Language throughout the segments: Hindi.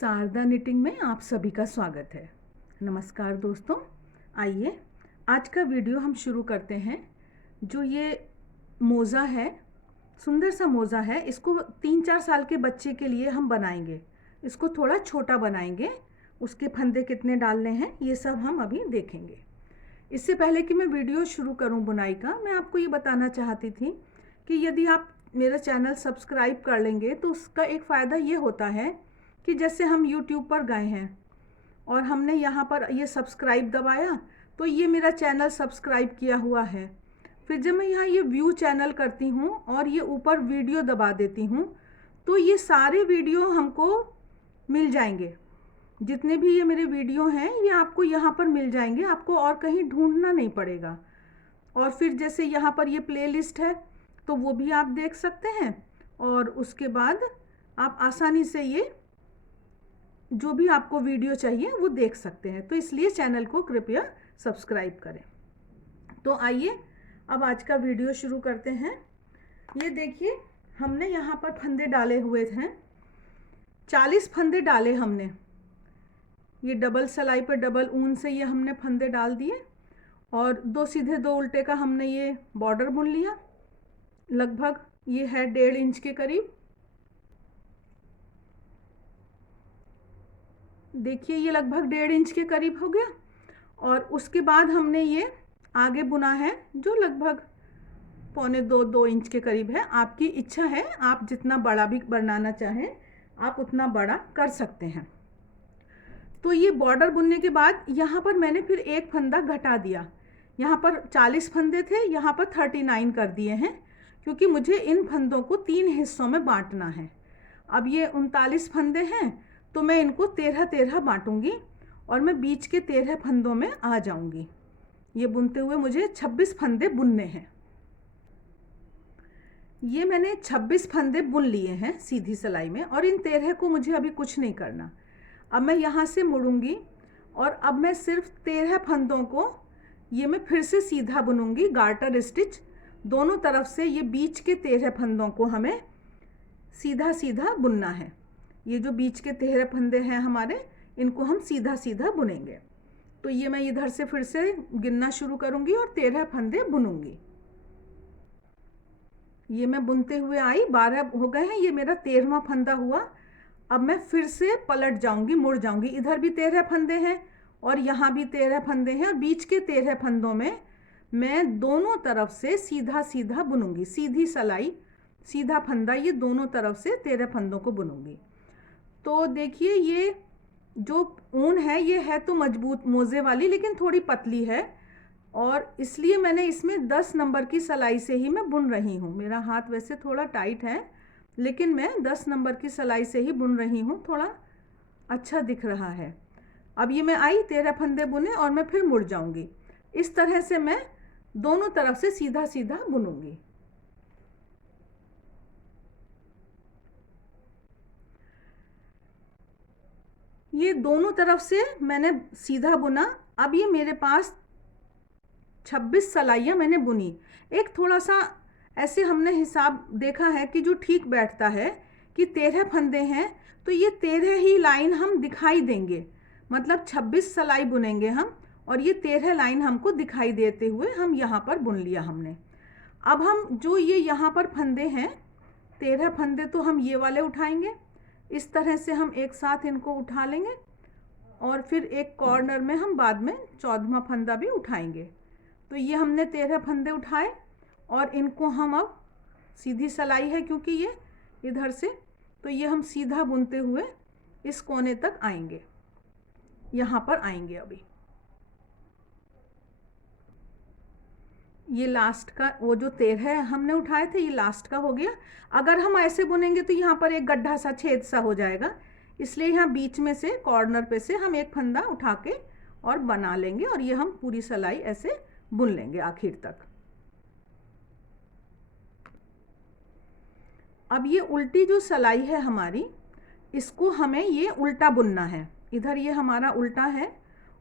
शारदा निटिंग में आप सभी का स्वागत है। नमस्कार दोस्तों, आइए आज का वीडियो हम शुरू करते हैं। जो ये मोज़ा है, सुंदर सा मोज़ा है, इसको 3-4 साल के बच्चे के लिए हम बनाएंगे। इसको थोड़ा छोटा बनाएंगे, उसके फंदे कितने डालने हैं ये सब हम अभी देखेंगे। इससे पहले कि मैं वीडियो शुरू करूं बुनाई का, मैं आपको ये बताना चाहती थी कि यदि आप मेरा चैनल सब्सक्राइब कर लेंगे तो उसका एक फ़ायदा ये होता है कि जैसे हम YouTube पर गए हैं और हमने यहाँ पर ये सब्सक्राइब दबाया तो ये मेरा चैनल सब्सक्राइब किया हुआ है। फिर जब मैं यहाँ ये व्यू चैनल करती हूँ और ये ऊपर वीडियो दबा देती हूँ तो ये सारे वीडियो हमको मिल जाएंगे। जितने भी ये मेरे वीडियो हैं ये आपको यहाँ पर मिल जाएंगे, आपको और कहीं ढूंढना नहीं पड़ेगा। और फिर जैसे यहाँ पर ये प्लेलिस्ट है तो वो भी आप देख सकते हैं और उसके बाद आप आसानी से ये जो भी आपको वीडियो चाहिए वो देख सकते हैं। तो इसलिए चैनल को कृपया सब्सक्राइब करें। तो आइए अब आज का वीडियो शुरू करते हैं। ये देखिए, हमने यहाँ पर फंदे डाले हुए थे, 40 फंदे डाले हमने। ये डबल सिलाई पर डबल ऊन से ये हमने फंदे डाल दिए और 2 सीधे 2 उल्टे का हमने ये बॉर्डर बुन लिया। लगभग ये है 1.5 इंच के करीब। देखिए ये लगभग 1.5 इंच के करीब हो गया। और उसके बाद हमने ये आगे बुना है जो लगभग 1.25-2 इंच के करीब है। आपकी इच्छा है, आप जितना बड़ा भी बनाना चाहें आप उतना बड़ा कर सकते हैं। तो ये बॉर्डर बुनने के बाद यहाँ पर मैंने फिर एक फंदा घटा दिया। यहाँ पर 40 फंदे थे, यहाँ पर 39 कर दिए हैं क्योंकि मुझे इन फंदों को 3 हिस्सों में बांटना है। अब ये 39 फंदे हैं तो मैं इनको 13-13 बांटूंगी और मैं बीच के 13 फंदों में आ जाऊंगी। ये बुनते हुए मुझे 26 फंदे बुनने हैं। ये मैंने 26 फंदे बुन लिए हैं सीधी सिलाई में और इन 13 को मुझे अभी कुछ नहीं करना। अब मैं यहाँ से मुड़ूंगी और अब मैं सिर्फ 13 फंदों को ये मैं फिर से सीधा बुनूंगी, गार्टर स्टिच दोनों तरफ से। ये बीच के 13 फंदों को हमें सीधा सीधा बुनना है। ये जो बीच के 13 फंदे हैं हमारे, इनको हम सीधा सीधा बुनेंगे। तो ये मैं इधर से फिर से गिनना शुरू करूंगी और 13 फंदे बुनूंगी। ये मैं बुनते हुए आई, 12 हो गए हैं, ये मेरा 13वां फंदा हुआ। अब मैं फिर से पलट जाऊंगी, मुड़ जाऊंगी। इधर भी 13 फंदे हैं और यहाँ भी 13 फंदे हैं और बीच के 13 फंदों में मैं दोनों तरफ से सीधा सीधा बुनूंगी। सीधी सिलाई, सीधा फंदा, ये दोनों तरफ से 13 फंदों को बुनूंगी। तो देखिए ये जो ऊन है ये है तो मजबूत मोज़े वाली, लेकिन थोड़ी पतली है और इसलिए मैंने इसमें 10 नंबर की सिलाई से ही मैं बुन रही हूँ। मेरा हाथ वैसे थोड़ा टाइट है लेकिन मैं 10 नंबर की सिलाई से ही बुन रही हूँ, थोड़ा अच्छा दिख रहा है। अब ये मैं आई 13 फंदे बुने और मैं फिर मुड़ जाऊंगी। इस तरह से मैं दोनों तरफ से सीधा सीधा बुनूंगी। ये दोनों तरफ से मैंने सीधा बुना। अब ये मेरे पास 26 सिलाइयाँ मैंने बुनी। एक थोड़ा सा ऐसे हमने हिसाब देखा है कि जो ठीक बैठता है कि 13 फंदे हैं तो ये 13 ही लाइन हम दिखाई देंगे, मतलब 26 सिलाई बुनेंगे हम और ये 13 लाइन हमको दिखाई देते हुए हम यहाँ पर बुन लिया हमने। अब हम जो ये यहाँ पर फंदे हैं 13 फंदे तो हम ये वाले उठाएंगे। इस तरह से हम एक साथ इनको उठा लेंगे और फिर एक कॉर्नर में हम बाद में 14वां फंदा भी उठाएंगे। तो ये हमने 13 फंदे उठाए और इनको हम अब सीधी सिलाई है क्योंकि ये इधर से, तो ये हम सीधा बुनते हुए इस कोने तक आएंगे, यहाँ पर आएंगे। अभी ये लास्ट का, वो जो 13 हमने उठाए थे ये लास्ट का हो गया। अगर हम ऐसे बुनेंगे तो यहाँ पर एक गड्ढा सा, छेद सा हो जाएगा, इसलिए यहाँ बीच में से कॉर्नर पे से हम एक फंदा उठा के और बना लेंगे और ये हम पूरी सिलाई ऐसे बुन लेंगे आखिर तक। अब ये उल्टी जो सिलाई है हमारी, इसको हमें ये उल्टा बुनना है। इधर ये हमारा उल्टा है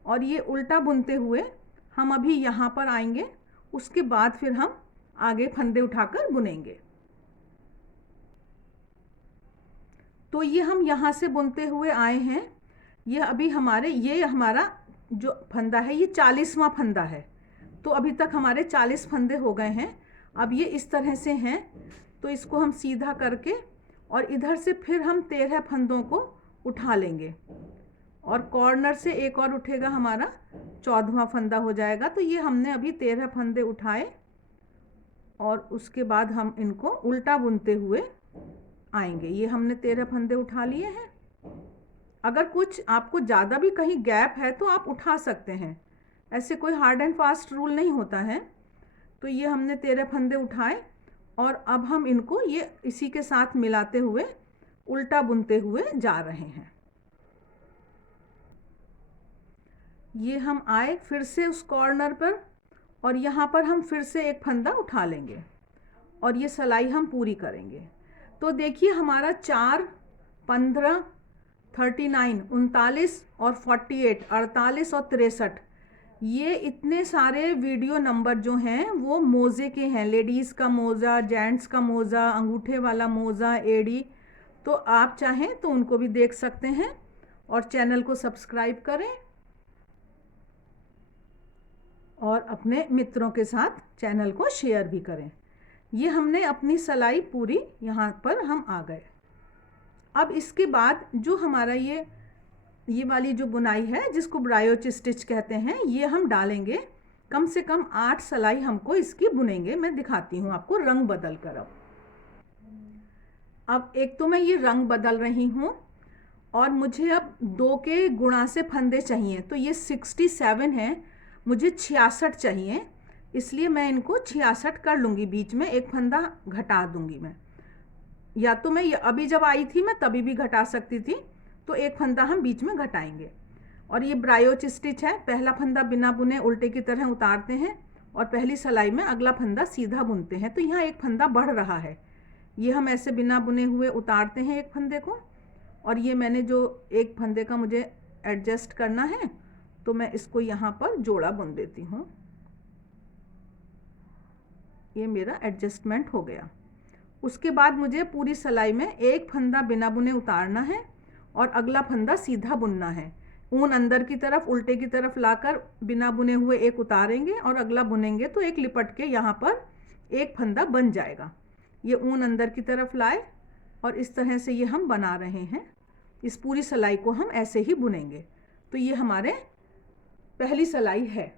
और ये उल्टा बुनते हुए हम अभी यहाँ पर आएंगे। उसके बाद फिर हम आगे फंदे उठाकर बुनेंगे। तो तो ये हम यहाँ से बुनते हुए आए हैं। ये अभी ये हमारा जो फंदा है ये 40वां फंदा है। तो अभी तक हमारे 40 फंदे हो गए हैं। अब ये इस तरह से हैं, तो इसको हम सीधा करके और इधर से फिर हम 13 फंदों को उठा लेंगे और कॉर्नर से एक और उठेगा, हमारा 14वां फंदा हो जाएगा। तो ये हमने अभी 13 फंदे उठाए और उसके बाद हम इनको उल्टा बुनते हुए आएंगे। ये हमने 13 फंदे उठा लिए हैं। अगर कुछ आपको ज़्यादा भी कहीं गैप है तो आप उठा सकते हैं, ऐसे कोई हार्ड एंड फास्ट रूल नहीं होता है। तो ये हमने 13 फंदे उठाए और अब हम इनको ये इसी के साथ मिलाते हुए उल्टा बुनते हुए जा रहे हैं। ये हम आए फिर से उस कॉर्नर पर और यहाँ पर हम फिर से एक फंदा उठा लेंगे और ये सिलाई हम पूरी करेंगे। तो देखिए हमारा 4, 15, 39, 39 और 48, 48 और 63, ये इतने सारे वीडियो नंबर जो हैं वो मोज़े के हैं। लेडीज़ का मोज़ा, जेंट्स का मोज़ा, अंगूठे वाला मोज़ा, एड़ी। तो आप चाहें तो उनको भी देख सकते हैं और चैनल को सब्सक्राइब करें और अपने मित्रों के साथ चैनल को शेयर भी करें। ये हमने अपनी सिलाई पूरी यहाँ पर हम आ गए। अब इसके बाद जो हमारा ये वाली जो बुनाई है जिसको ब्रायोच स्टिच कहते हैं, ये हम डालेंगे। कम से कम 8 सिलाई हमको इसकी बुनेंगे। मैं दिखाती हूँ आपको रंग बदल कर। अब एक तो मैं ये रंग बदल रही हूँ और मुझे अब 2 के गुणा से फंदे चाहिए। तो ये 67 है, मुझे 66 चाहिए, इसलिए मैं इनको 66 कर लूँगी। बीच में एक फंदा घटा दूँगी मैं, या तो मैं अभी जब आई थी मैं तभी भी घटा सकती थी। तो एक फंदा हम बीच में घटाएंगे। और ये ब्रायोच स्टिच है। पहला फंदा बिना बुने उल्टे की तरह उतारते हैं और पहली सिलाई में अगला फंदा सीधा बुनते हैं। तो यहाँ एक फंदा बढ़ रहा है, ये हम ऐसे बिना बुने हुए उतारते हैं एक फंदे को। और ये मैंने जो एक फंदे का मुझे एडजस्ट करना है तो मैं इसको यहाँ पर जोड़ा बुन देती हूँ। ये मेरा एडजस्टमेंट हो गया। उसके बाद मुझे पूरी सिलाई में एक फंदा बिना बुने उतारना है और अगला फंदा सीधा बुनना है। ऊन अंदर की तरफ उल्टे की तरफ लाकर बिना बुने हुए एक उतारेंगे और अगला बुनेंगे तो एक लिपट के यहाँ पर एक फंदा बन जाएगा। ये ऊन अंदर की तरफ लाए और इस तरह से ये हम बना रहे हैं। इस पूरी सिलाई को हम ऐसे ही बुनेंगे। तो ये हमारे पहली सिलाई है।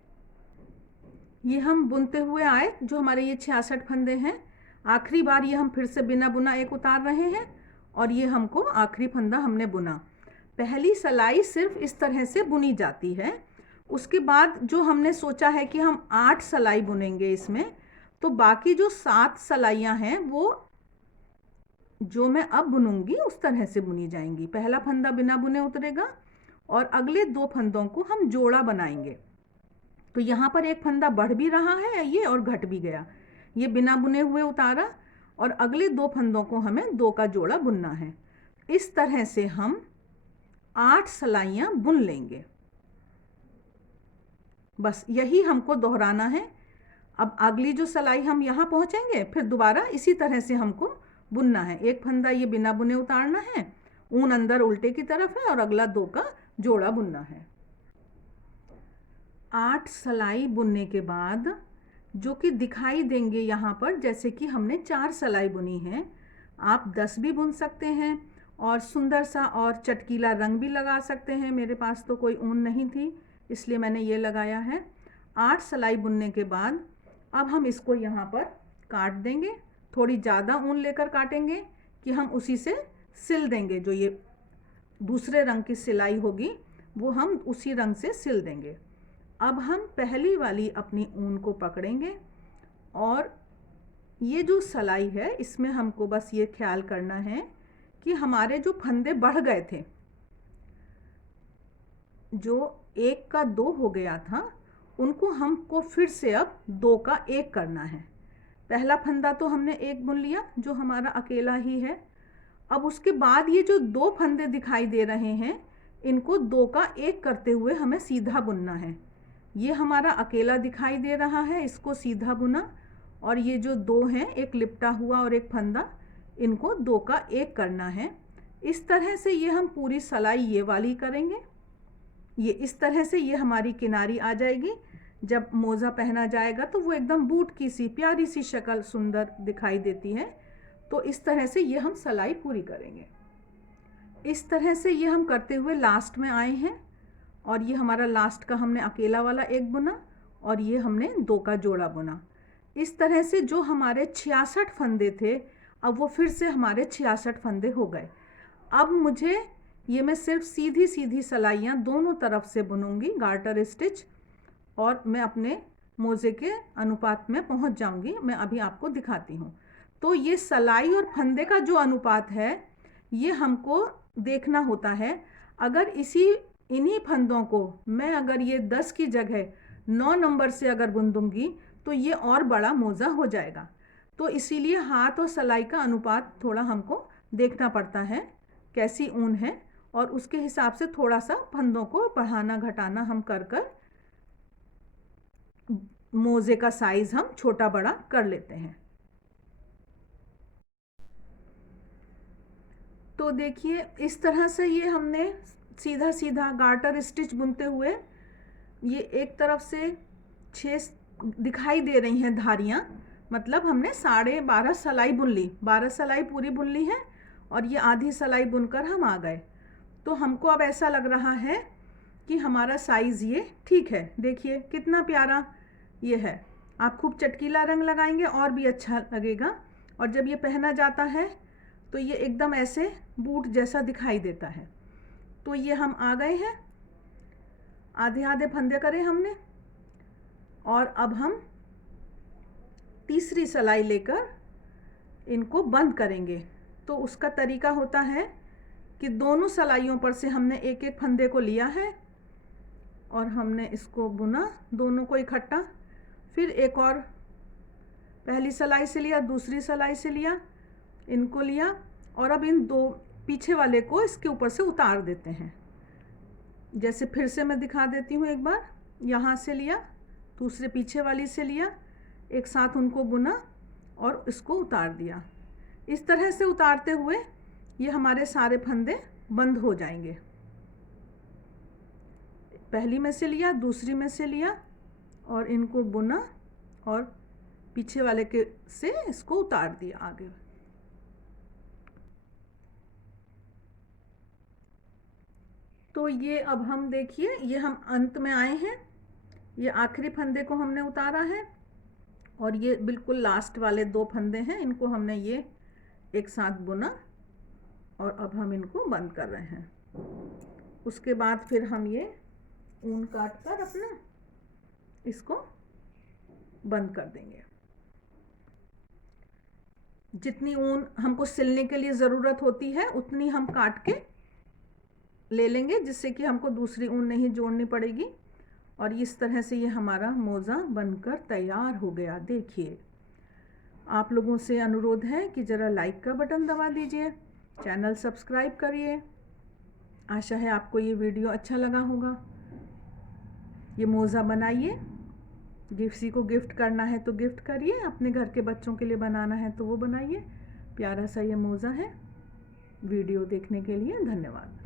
ये हम बुनते हुए आए, जो हमारे ये 66 फंदे हैं। आखिरी बार ये हम फिर से बिना बुना एक उतार रहे हैं और ये हमको आखिरी फंदा हमने बुना। पहली सिलाई सिर्फ इस तरह से बुनी जाती है। उसके बाद जो हमने सोचा है कि हम 8 सिलाई बुनेंगे इसमें, तो बाकी जो 7 सिलाइयाँ हैं वो जो मैं अब बुनूंगी उस तरह से बुनी जाएंगी। पहला फंदा बिना बुने उतरेगा और अगले 2 फंदों को हम जोड़ा बनाएंगे। तो यहाँ पर एक फंदा बढ़ भी रहा है ये और घट भी गया। ये बिना बुने हुए उतारा और अगले 2 फंदों को हमें 2 का जोड़ा बुनना है। इस तरह से हम 8 सिलाइयाँ बुन लेंगे। बस यही हमको दोहराना है। अब अगली जो सिलाई हम यहाँ पहुँचेंगे फिर दोबारा इसी तरह से हमको बुनना है। एक फंदा ये बिना बुने उतारना है, ऊन अंदर उल्टे की तरफ है और अगला 2 का जोड़ा बुनना है। 8 सिलाई बुनने के बाद जो कि दिखाई देंगे यहाँ पर, जैसे कि हमने 4 सिलाई बुनी है, आप 10 भी बुन सकते हैं और सुंदर सा और चटकीला रंग भी लगा सकते हैं। मेरे पास तो कोई ऊन नहीं थी इसलिए मैंने ये लगाया है। 8 सिलाई बुनने के बाद अब हम इसको यहाँ पर काट देंगे। थोड़ी ज़्यादा ऊन लेकर काटेंगे कि हम उसी से सिल देंगे। जो ये दूसरे रंग की सिलाई होगी वो हम उसी रंग से सिल देंगे। अब हम पहली वाली अपनी ऊन को पकड़ेंगे और ये जो सिलाई है इसमें हमको बस ये ख्याल करना है कि हमारे जो फंदे बढ़ गए थे, जो 1 का 2 हो गया था, उनको हमको फिर से अब 2 का 1 करना है। पहला फंदा तो हमने 1 बुन लिया जो हमारा अकेला ही है। अब उसके बाद ये जो 2 फंदे दिखाई दे रहे हैं इनको 2 का 1 करते हुए हमें सीधा बुनना है। ये हमारा अकेला दिखाई दे रहा है, इसको सीधा बुना और ये जो 2 हैं, एक लिपटा हुआ और एक फंदा, इनको 2 का 1 करना है। इस तरह से ये हम पूरी सिलाई ये वाली करेंगे। ये इस तरह से ये हमारी किनारी आ जाएगी। जब मोज़ा पहना जाएगा तो वो एकदम बूट की सी प्यारी सी शक्ल सुंदर दिखाई देती है। तो इस तरह से ये हम सिलाई पूरी करेंगे। इस तरह से ये हम करते हुए लास्ट में आए हैं और ये हमारा लास्ट का हमने अकेला वाला एक बुना और ये हमने 2 का जोड़ा बुना। इस तरह से जो हमारे 66 फंदे थे अब वो फिर से हमारे 66 फंदे हो गए। अब मुझे ये मैं सिर्फ सीधी सीधी सिलाइयाँ दोनों तरफ से बुनूंगी गार्टर स्टिच और मैं अपने मोज़े के अनुपात में पहुंच जाऊंगी। मैं अभी आपको दिखाती हूँ। तो ये सिलाई और फंदे का जो अनुपात है ये हमको देखना होता है। अगर इन्हीं फंदों को मैं अगर ये 10 की जगह 9 नंबर से अगर बुन दूंगी तो ये और बड़ा मोज़ा हो जाएगा। तो इसीलिए हाथ और सिलाई का अनुपात थोड़ा हमको देखना पड़ता है, कैसी ऊन है, और उसके हिसाब से थोड़ा सा फंदों को बढ़ाना घटाना हम कर मोज़े का साइज़ हम छोटा बड़ा कर लेते हैं। तो देखिए इस तरह से ये हमने सीधा सीधा गार्टर स्टिच बुनते हुए ये एक तरफ से 6 दिखाई दे रही हैं धारियाँ, मतलब हमने 12.5 सिलाई बुन ली, 12 सिलाई पूरी बुन ली है और ये आधी सिलाई बुनकर हम आ गए। तो हमको अब ऐसा लग रहा है कि हमारा साइज़ ये ठीक है। देखिए कितना प्यारा ये है। आप खूब चटकीला रंग लगाएंगे और भी अच्छा लगेगा। और जब ये पहना जाता है तो ये एकदम ऐसे बूट जैसा दिखाई देता है। तो ये हम आ गए हैं, आधे आधे फंदे करे हमने और अब हम तीसरी सिलाई लेकर इनको बंद करेंगे। तो उसका तरीका होता है कि दोनों सिलाइयों पर से हमने एक एक फंदे को लिया है और हमने इसको बुना दोनों को इकट्ठा, फिर एक और पहली सिलाई से लिया, दूसरी सिलाई से लिया, इनको लिया और अब इन 2 पीछे वाले को इसके ऊपर से उतार देते हैं। जैसे फिर से मैं दिखा देती हूँ एक बार। यहाँ से लिया, दूसरे पीछे वाली से लिया, एक साथ उनको बुना और इसको उतार दिया। इस तरह से उतारते हुए ये हमारे सारे फंदे बंद हो जाएंगे। पहली में से लिया, दूसरी में से लिया और इनको बुना और पीछे वाले के से इसको उतार दिया आगे। तो ये अब हम देखिए ये हम अंत में आए हैं। ये आखिरी फंदे को हमने उतारा है और ये बिल्कुल लास्ट वाले 2 फंदे हैं, इनको हमने ये एक साथ बुना और अब हम इनको बंद कर रहे हैं। उसके बाद फिर हम ये ऊन काट कर अपना इसको बंद कर देंगे। जितनी ऊन हमको सिलने के लिए ज़रूरत होती है उतनी हम काट के ले लेंगे, जिससे कि हमको दूसरी ऊन नहीं जोड़नी पड़ेगी। और इस तरह से ये हमारा मोज़ा बनकर तैयार हो गया। देखिए, आप लोगों से अनुरोध है कि ज़रा लाइक का बटन दबा दीजिए, चैनल सब्सक्राइब करिए। आशा है आपको ये वीडियो अच्छा लगा होगा। ये मोज़ा बनाइए, किसी को गिफ्ट करना है तो गिफ्ट करिए, अपने घर के बच्चों के लिए बनाना है तो वो बनाइए। प्यारा सा ये मोज़ा है। वीडियो देखने के लिए धन्यवाद।